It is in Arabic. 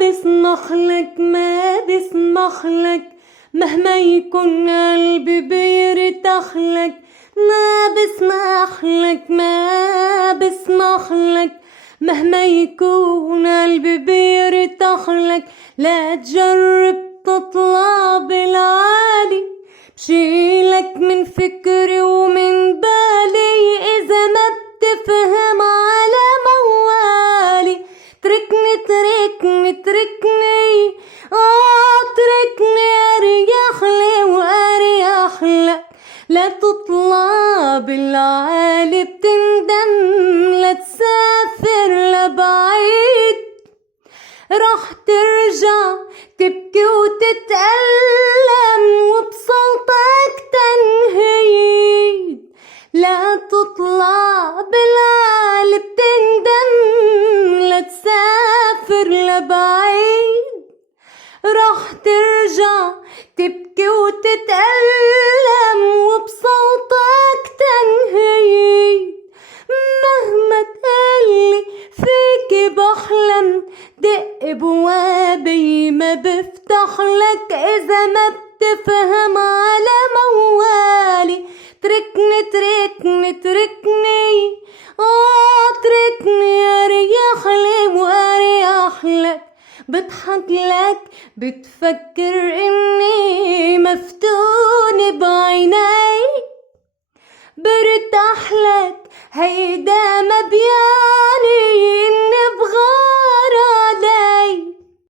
بسمحلك ما بسمحلك مهما يكون قلبي بيرتاحلك، ما بسمحلك ما بسمحلك مهما يكون قلبي بيرتاحلك. لا تجرب تطلع بالعالي، بشيلك من فكري ومن بالي إذا ما بتفهم على موالي. تركني تركني تركني اتركني اريح لي واريح لك. لا تطلع بالعالي بتندم، لا تسافر لبعيد راح ترجع تبكي وتتألم وبصوتك تنهيد. لا تطلع بالعالي بتندم، لا تسافر لبعيد راح ترجع تبكي وتتألم وبصوتك تنهيد. مهما تقلي فيكي بحلم، دق بوابي ما بفتحلك إذا ما بتفهم على موالي. تركني تركني تركني اتركني اريح لي واريح لك. بضحك لك بتفكر إن